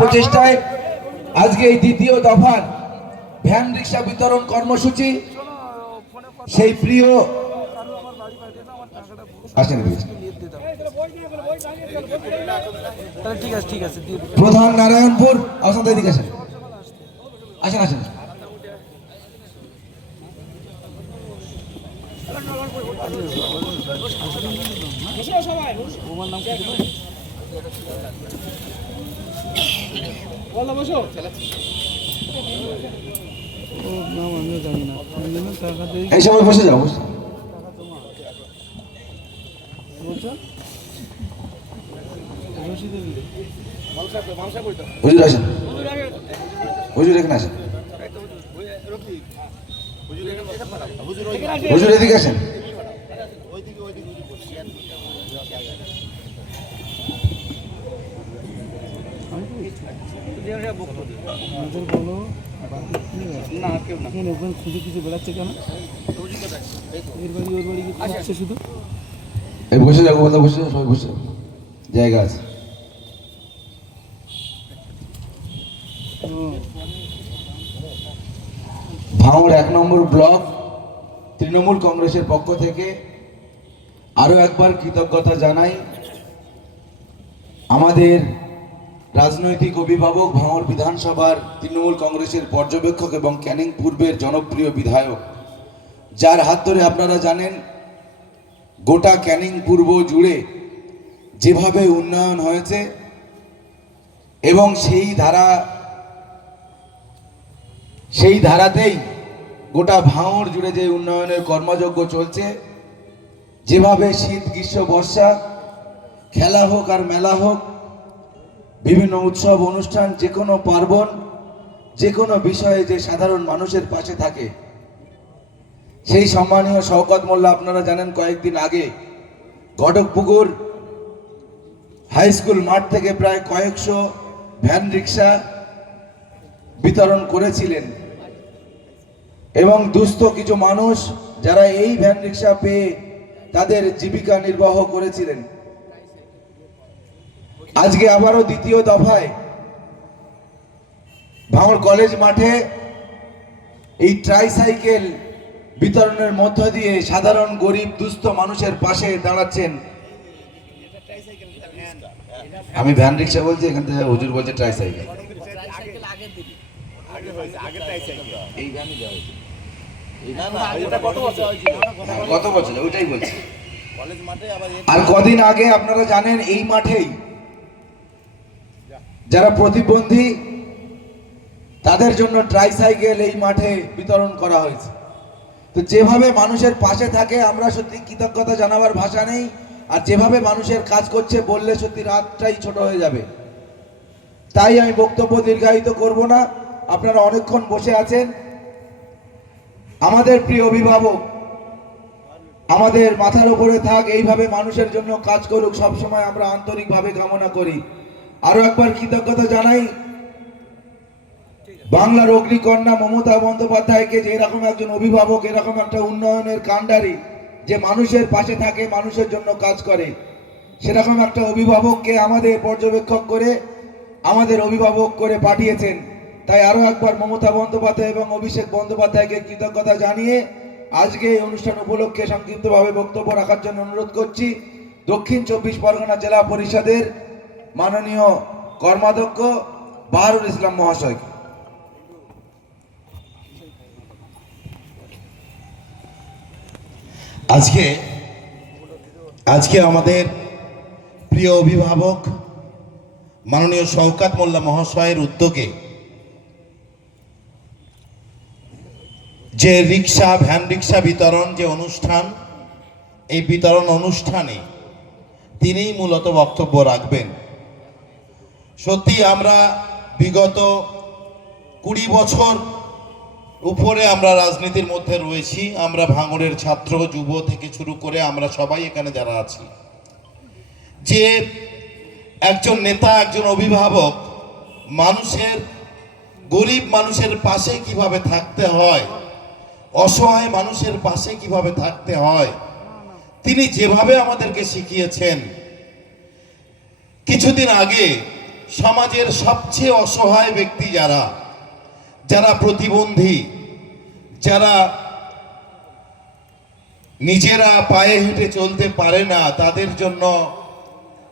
প্রচেষ্টায় আজকে এই দ্বিতীয় দফার ভ্যান রিক্সা বিতরণ কর্মসূচি সেই প্রিয় প্রধান নারায়ণপুর আসেন, এদিকে আসেন, আসেন আসেন। এই সবাই বসে যাও, হুজুর আসেন, হুজুর এখানে আসেন, হুজুর এদিকে আসেন। খুঁজে খুঁজে বেড়াচ্ছে কেন? এর বাড়ি ওর বাড়ি আসছে শুধু। এই বসে যাবো, বসে যাও, সবাই বসে যাও, জায়গা আছে। ভাঙড় 1 নম্বর ব্লক তৃণমূল কংগ্রেসের পক্ষ থেকে আরো একবার কৃতজ্ঞতা জানাই আমাদের রাজনৈতিক অভিভাবক, ভাঙড় বিধানসভার তৃণমূল কংগ্রেসের পর্যবেক্ষক এবং ক্যানিং পূর্বের জনপ্রিয় বিধায়ক, যার হাত ধরে আপনারা জানেন গোটা ক্যানিং পূর্ব জুড়ে যেভাবে উন্নয়ন হয়েছে এবং সেই ধারাতেই গোটা ভাঙড় জুড়ে যে উন্নয়নের কর্মযজ্ঞ চলছে, যেভাবে শীত, গ্রীষ্ম, বর্ষা, খেলা হোক আর মেলা হোক, বিভিন্ন উৎসব অনুষ্ঠান, যে কোনো পার্বণ, যে কোনো বিষয়ে যে সাধারণ মানুষের পাশে থাকে, সেই সম্মানীয় শওকত মোল্লা আপনারা জানেন কয়েকদিন আগে ঘটকপুকুর হাই স্কুল মাঠ থেকে প্রায় কয়েকশো ভ্যান রিক্সা বিতরণ করেছিলেন এবং দুস্থ কিছু মানুষ যারা এই ভ্যান রিক্সা পেয়ে তাদের জীবিকা নির্বাহ করেছিলেন। আজকে আবারও দ্বিতীয় দফায় ভাঙড় কলেজ মাঠে এই ট্রাইসাইকেল বিতরণের মধ্য দিয়ে সাধারণ গরিব দুস্থ মানুষের পাশে দাঁড়াচ্ছেন। আমি ভ্যান রিক্সা বলছি, এখান থেকে হুজুর বলছে ট্রাইসাইকেল। কত বছর ওইটাই বলছি। আর কদিন আগে আপনারা জানেন এই মাঠেই যারা প্রতিবন্ধী তাদের জন্য ট্রাইসাইকেল এই মাঠে বিতরণ করা হয়েছে। তো যেভাবে মানুষের পাশে থাকে আমরা সত্যি কৃতজ্ঞতা জানাবার ভাষা নেই। আর যেভাবে মানুষের কাজ করছে বললে সত্যি রাতটাই ছোট হয়ে যাবে। তাই আমি বক্তব্য দীর্ঘায়িত করব না, আপনারা অনেকক্ষণ বসে আছেন। আমাদের প্রিয় অভিভাবক আমাদের মাথার উপরে থাক, এইভাবে মানুষের জন্য কাজ করুক, সবসময় আমরা আন্তরিকভাবে কামনা করি। আরো একবার কৃতজ্ঞতা জানাই বাংলার অগ্নিকন্যা মমতা বন্দ্যোপাধ্যায়কে, যে এরকম একজন অভিভাবক, এরকম একটা উন্নয়নের কাণ্ডারি, যে মানুষের পাশে থাকে, মানুষের জন্য কাজ করে, সেরকম একটা অভিভাবককে আমাদের পর্যবেক্ষক করে, আমাদের অভিভাবক করে পাঠিয়েছেন। তাই আরো একবার মমতা বন্দ্যোপাধ্যায় এবং অভিষেক বন্দ্যোপাধ্যায়কে কৃতজ্ঞতা জানিয়ে আজকে এই অনুষ্ঠান উপলক্ষে সংক্ষিপ্তভাবে বক্তব্য রাখার জন্য অনুরোধ করছি দক্ষিণ 24 পরগনা জেলা পরিষদের মাননীয় কর্মাধ্যক্ষ বাহারুল ইসলাম মহাশয়কে। আজকে আমাদের প্রিয় অভিভাবক মাননীয় শওকত মোল্লা মহাশয়ের উদ্যোগে যে ভ্যান রিক্সা বিতরণ যে অনুষ্ঠান, এই বিতরণ অনুষ্ঠানে তিনিই মূলত বক্তব্য রাখবেন। সত্যি আমরা বিগত 20 বছর উপরে আমরা রাজনীতির মধ্যে রয়েছি। আমরা ভাঙড়ের ছাত্র, যুব থেকে শুরু করে আমরা সবাই এখানে যারা আছি, যে একজন নেতা, একজন অভিভাবক গরিব মানুষের পাশে কিভাবে থাকতে হয়, অসহায় মানুষের পাশে কিভাবে থাকতে হয়, তিনি যেভাবে আমাদেরকে শিখিয়েছেন। কিছুদিন আগে সমাজের সবচেয়ে অসহায় ব্যক্তি যারা যারা প্রতিবন্ধী, যারা নিজেরা পায়ে হেঁটে চলতে পারে না, তাদের জন্য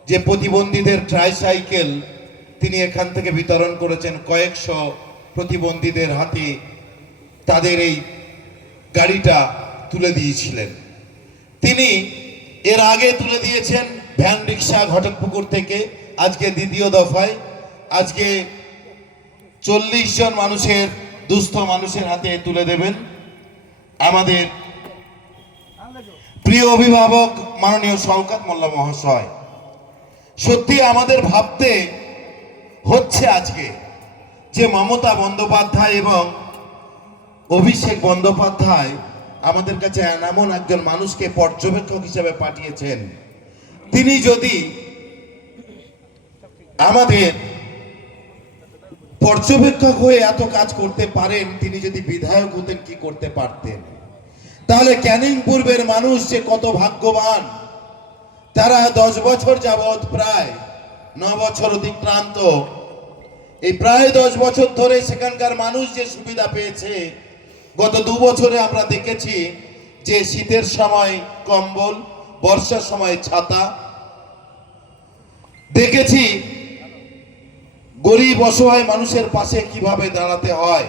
যে প্রতিবন্ধীদের ট্রাইসাইকেল তিনি এখান থেকে বিতরণ করেছেন, কয়েকশো প্রতিবন্ধীদের হাতে তাদের এই গাড়িটা তুলে দিয়েছিলেন। তিনি এর আগে তুলে দিয়েছেন ভ্যান রিক্সা ঘটকপুকুর থেকে, আজকে দ্বিতীয় দফায় আজকে 40 জন মানুষের, দুস্থ মানুষের হাতে তুলে দেবেন আমাদের প্রিয় অভিভাবক মাননীয় শওকত মোল্লা মহাশয়। সত্যি আমাদের ভাবতে হচ্ছে আজকে যে মমতা বন্দ্যোপাধ্যায় এবং অভিষেক বন্দ্যোপাধ্যায় আমাদের কাছে এমন একজন মানুষকে পর্যবেক্ষক হিসেবে পাঠিয়েছেন, তিনি যদি আমাদের পর্যবেক্ষক হয়ে এত কাজ করতে পারেন, তিনি যদি বিধায়ক হতেন কি করতে পারতেন। তাহলে ক্যানিং পূর্বের মানুষ যে কত ভাগ্যবান, তারা 10 বছর যাবৎ প্রায় 9 বছর অতিক্রান্ত, এই প্রায় 10 বছর ধরে সেখানকার মানুষ যে সুবিধা পেয়েছে। গত 2 বছরে আমরা দেখেছি যে শীতের সময় কম্বল, বর্ষার সময় ছাতা, দেখেছি গরিব অসহায় মানুষের পাশে কিভাবে দাঁড়াতে হয়।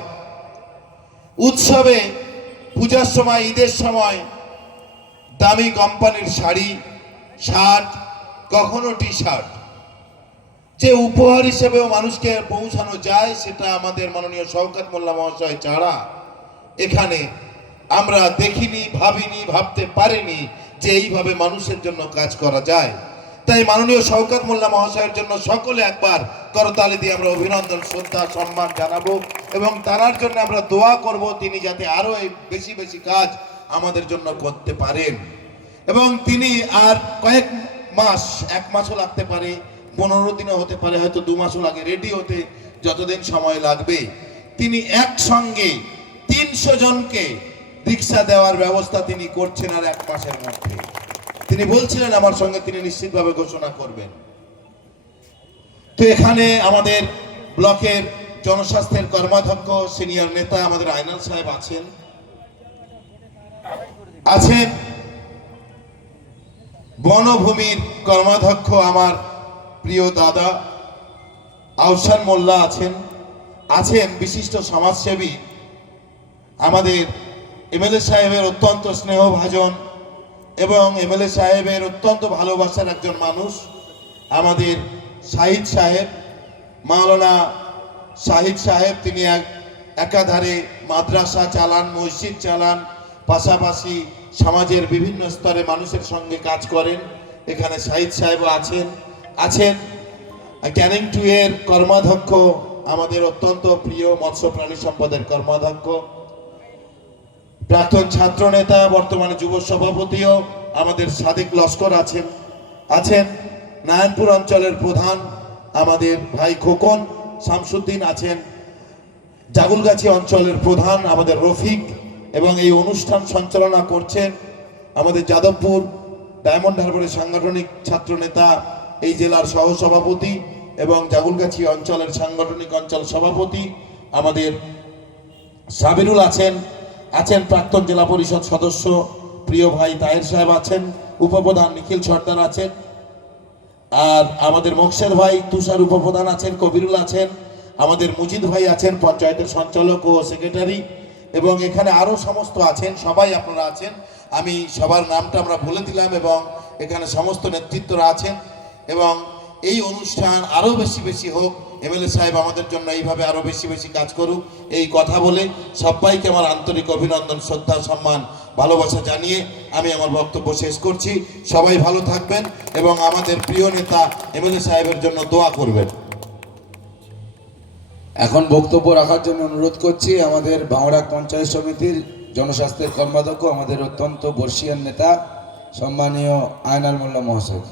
উৎসবে, পূজার সময়, ঈদের সময় দামি কোম্পানির শাড়ি, শার্ট, কখনো টি শার্ট যে উপহার হিসেবেও মানুষকে পৌঁছানো যায়, সেটা আমাদের মাননীয় শওকত মোল্লা মহাশয় ছাড়া এখানে আমরা দেখিনি, ভাবিনি, ভাবতে পারিনি যে এইভাবে মানুষের জন্য কাজ করা যায়। তাই মাননীয় শওকত মোল্লা মহাশয়ের জন্য সকলে একবার করতালি দিয়ে আমরা অভিনন্দন, শ্রদ্ধা, সম্মান জানাবো এবং তার জন্য আমরা দোয়া করব তিনি যাতে আরো বেশি বেশি কাজ আমাদের জন্য করতে পারেন। এবং তিনি আর কয়েক মাস, 1 মাসও লাগতে পারে, 15 দিনও হতে পারে, হয়তো 2 মাসও লাগে রেডি হতে, যতদিন সময় লাগবে, তিনি একসঙ্গে 300 জনকে রিক্সা দেওয়ার ব্যবস্থা তিনি করছেন আর 1 মাসের মধ্যে। তিনি বলছিলেন আমার সঙ্গে তিনি নিশ্চিতভাবে ঘোষণা করবেন। তো এখানে আমাদের ব্লকের জনস্বাস্থ্যের কর্মাধ্যক্ষ, সিনিয়র নেতা আমাদের আইনাল সাহেব আছেন বনভূমির কর্মাধ্যক্ষ আমার প্রিয় দাদা আহসান মোল্লা আছেন বিশিষ্ট সমাজসেবী আমাদের এমএলএ সাহেবের অত্যন্ত স্নেহভাজন এবং এমএলএ সাহেবের অত্যন্ত ভালোবাসার একজন মানুষ আমাদের শাহিদ সাহেব, মাওলানা শাহিদ সাহেব। তিনি একাধারে মাদ্রাসা চালান, মসজিদ চালান, পাশাপাশি সমাজের বিভিন্ন স্তরে মানুষের সঙ্গে কাজ করেন। এখানে শাহিদ সাহেবও আছেন ক্যানিং 2 এর কর্মাধ্যক্ষ, আমাদের অত্যন্ত প্রিয় মৎস্য প্রাণী সম্পদের কর্মাধ্যক্ষ, প্রাক্তন ছাত্র নেতা, বর্তমানে যুব সভাপতিও আমাদের সাদেক লস্কর আছেন নারায়ণপুর অঞ্চলের প্রধান আমাদের ভাই খোকন শামসুদ্দিন আছেন, জাগুলগাছি অঞ্চলের প্রধান আমাদের রফিক, এবং এই অনুষ্ঠান সঞ্চালনা করছেন আমাদের যাদবপুর ডায়মন্ড হারবারের সাংগঠনিক ছাত্র নেতা, এই জেলার সহসভাপতি এবং জাগুলগাছি অঞ্চলের সাংগঠনিক অঞ্চল সভাপতি আমাদের সাবিরুল আছেন প্রাক্তন জেলা পরিষদ সদস্য প্রিয় ভাই তাহের সাহেব আছেন, উপপ্রধান নিখিল সর্দার আছেন, আর আমাদের মোকসের ভাই তুষার উপপ্রধান আছেন, কবিরুল আছেন, আমাদের মুজিদ ভাই আছেন পঞ্চায়েতের সঞ্চালক ও সেক্রেটারি, এবং এখানে আরো সমস্ত আছেন, সবাই আপনারা আছেন। আমি সবার নামটা আমরা বলে দিলাম এবং এখানে সমস্ত নেতৃত্বরা আছেন এবং এই অনুষ্ঠান আরো বেশি হোক, এমএলএ সাহেব আমাদের জন্য এইভাবে আরো বেশি কাজ করুক, এই কথা বলে সবাইকে আমার আন্তরিক অভিনন্দন, শ্রদ্ধা, সম্মান, ভালোবাসা জানিয়ে আমি আমার বক্তব্য শেষ করছি। সবাই ভালো থাকবেন এবং আমাদের প্রিয় নেতা এমএলএ সাহেবের জন্য দোয়া করবেন। এখন বক্তব্য রাখার জন্য অনুরোধ করছি আমাদের ভাঙড়া পঞ্চায়েত সমিতির জনস্বাস্থ্যের কর্মাধ্যক্ষ, আমাদের অত্যন্ত বর্ষীয়ান নেতা সম্মানীয় আইনাল মোল্লা মহাশয়।